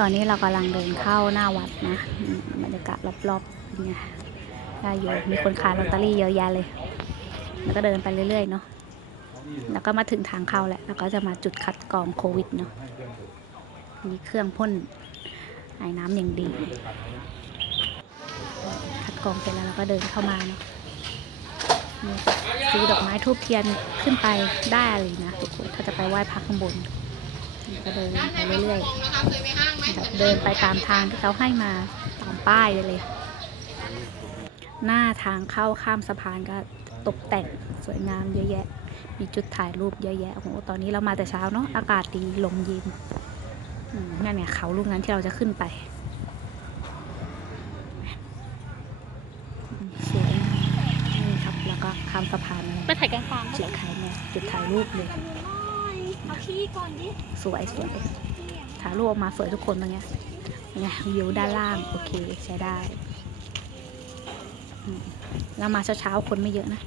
ตอนนี้เรากำลังเดินเข้าหน้าวัดนะอืมบรรยากาศรอบๆเป็นไงได้อยู่มีคนขายลอตเตอรี่เยอะแยะเลย แล้วก็เดินไปเรื่อยๆเนาะแล้วก็มาถึงทางเข้าแหละแล้วก็จะมาจุดคัดกรองโควิดเนาะมีเครื่องพ่นไอ้น้ำอย่างดี คัดกรองเสร็จแล้วเราก็เดินเข้ามาเนาะนี่ซื้อดอกไม้ทูบเทียนขึ้นไปได้เลยนะทุกคนถ้าจะไปไหว้พระข้างบน ก็เดินไปเรื่อยๆแบบเดินไปตามทางที่เขาให้มาตามป้ายเลย หน้าทางเข้าข้ามสะพานก็ตกแต่งสวยงามเยอะแยะ มีจุดถ่ายรูปเยอะแยะโอ้โหตอนนี้เรามาแต่เช้าเนาะอากาศดีลมเย็นอืมนั่นเนี่ยเขาลูกนั้นที่เราจะขึ้นไปอืมสวยนะนี่ครับแล้วก็ข้ามสะพานมาไปถ่ายกลางฟางจุดถ่ายเนี่ยจุดถ่ายรูปเลยเอา ขี้ก่อนดิสวยสวยถ่ายรูปออกมาสวยทุกคนตรงเนี้ยไงวิวด้านล่าง โอเคใช้ได้อืมแล้วมาเช้าๆคนไม่เยอะนะ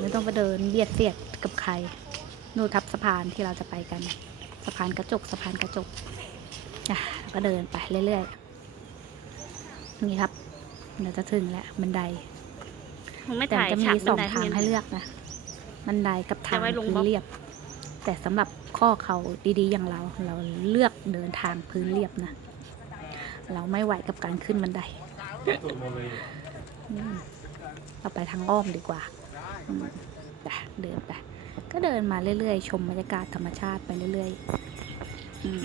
ไม่ต้องไปเดินเบียดเสียดกับใครนู่นทับสะพานที่เราจะไปกัน สะพานกระจกสะพานกระจกอะแล้วก็เดินไปเรื่อยๆนี่ครับเดี๋ยวจะถึงแล้วบันไดมึงไม่แต่ถ่ายจะมีฉากสองบันไดทางให้เลือกนะบันไดกับทางจะไว้ลงพื้บล็อนกเรียบ แต่สำหรับข้อเขาดีๆ อย่างเรา เราเลือกเดินทางพื้นเรียบนะ เราไม่ไหวกับการขึ้นบันไดอืมเราไปทางอ้อมดีกว่าอืมไปเดินไป ก็เดินมาเรื่อยๆ ชมบรรยากาศธรรมชาติไปเรื่อยๆอืม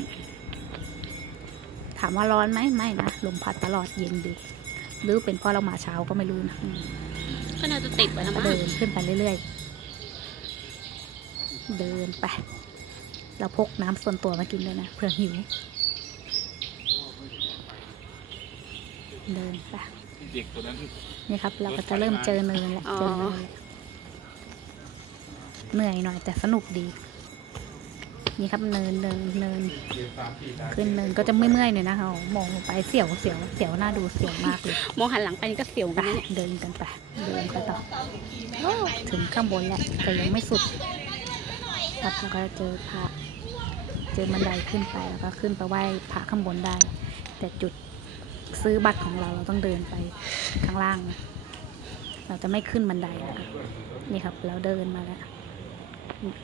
ถามว่าร้อนไหมไม่นะ ลมพัดตลอดเย็นดี หรือเป็นเพราะเรามาเช้าก็ไม่รู้นะอืมก็น่าจะติดไว้แล้แล้ววก็มั้งเดินขึ้นไปเรื่อยๆ เดินไปเราพกน้ำส่วนตัวมากินด้วยนะเผื่อหิว เดินไปเด็กตัวนั้นนี่ครับ เราก็จะเริ่มเจอเนินแล้วเจอเนินแล้วเหนื่อยหน่อยแต่สนุกดี นี่ครับเนินเนินเนินขึ้นเนินก็จะไม่เมื่อยๆหน่อยนะเขามองลงไปเสียวเสียวเสียวหน้าดูเสียวมากเลย มองหันหลังไปนี่ก็เสียวเหมือนไปกันนะเนี่ยเดินกันไปเดินไปต่อโอ้ถึงข้างบนแล้วแต่ยังไม่สุด ครับแล้วก็เจอพระเจอบันไดขึ้นไปแล้วก็ขึ้นไปไหว้พระข้างบนได้ แต่จุดซื้อบัตรของเราเราต้องเดินไปข้างล่างนะเราจะไม่ขึ้นบันไดแล้วนี่ครับเราเดินมาแล้ว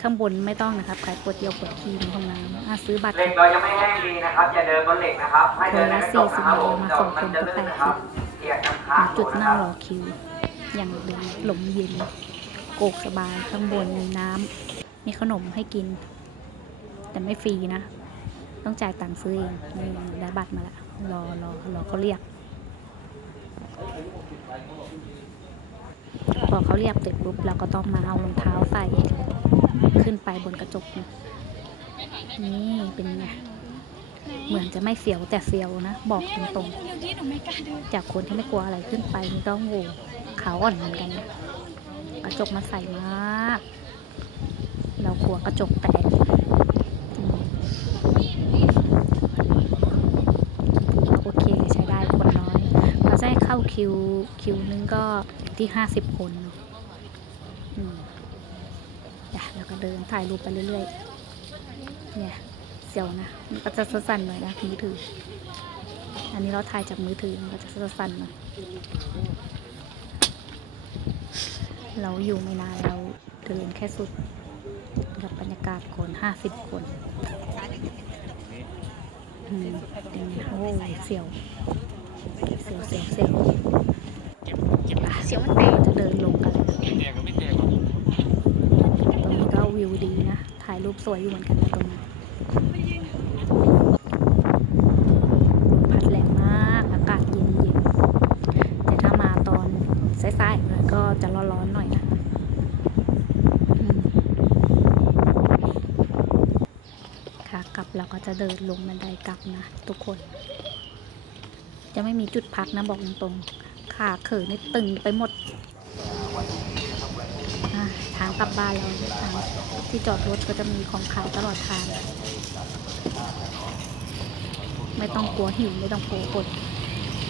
ข้างบนไม่ต้องนะครับใครปวดเยี่ยวปวดขี้ในห้องน้ำอะซื้อบัตรเหล็กเรายังไม่แห้งดีนะครับอย่าเดินบนเหล็กนะครับให้เดินในกระจกนะครับผมมาเดี๋ยสวองมันคนจะก็ลื่นแปดนะครับเปียกน้ำค้างหาจุดนะนั่คงรับรอคิว อย่างดีลมเย็นโกกสบายข้างบนมีน้ำ มีขนมให้กิน แต่ไม่ฟรีนะ ต้องจ่ายตังค์ซื้อเองนี่ได้บัตรมาแล้วรอรอรอเขาเรียก พอเขาเรียกเสร็จปุ๊บเราก็ต้องมาเอารองเท้าใส่ขึ้นไปบนกระจกนะนี่เป็นไงเหมือนจะไม่เสียวแต่เสียวนะ บอกตรงๆ จากคนที่ไม่กลัวอะไรขึ้นไปนี่ก็โง่ขาอ่อนเหมือนกันนะกระจกมันใสมาก เรากลัวกระจกแตกโอเคใช้ได้คนน้อยเราจะให้เข้าคิวคิวนึงก็ที่ห้าสิบคนเนอะอืมเดี๋ยวเราก็เดินถ่ายรูปไปเรื่อยๆ เนี่ยเสียวนะ มันก็จะสั่นหน่อยนะมือถือ อันนี้เราถ่ายจากมือถือ มันก็จะสั่นหน่อยเราอยู่ไม่นานเราเดินแค่สุด กับบรรยากาศคนห้าสิบคนอืมเป็นไงโอ้เสียว เสียวเสียวเสียวอะเสียวมันแตกจะเดินลงกันแล้วแตกก็ไม่แตกหรอกตรงนี้ก็วิวดีนะ ถ่ายรูปสวยอยู่เหมือนกันนะตรงนี้ลมพัดแรงมาก อากาศเย็นเย็นๆ แต่ถ้ามาตอนสายๆหน่อยก็จะร้อนๆหน่อยนะอืมค่ะกลับ เราก็จะเดินลงบันไดกลับนะ ทุกคน จะไม่มีจุดพักนะบอกตรงๆขาเขินนี่ตึงไปหมด ทางกลับบ้านเราทางที่จอดรถก็จะมีของขายตลอดทาง ไม่ต้องกลัวหิวไม่ต้องกลัวอด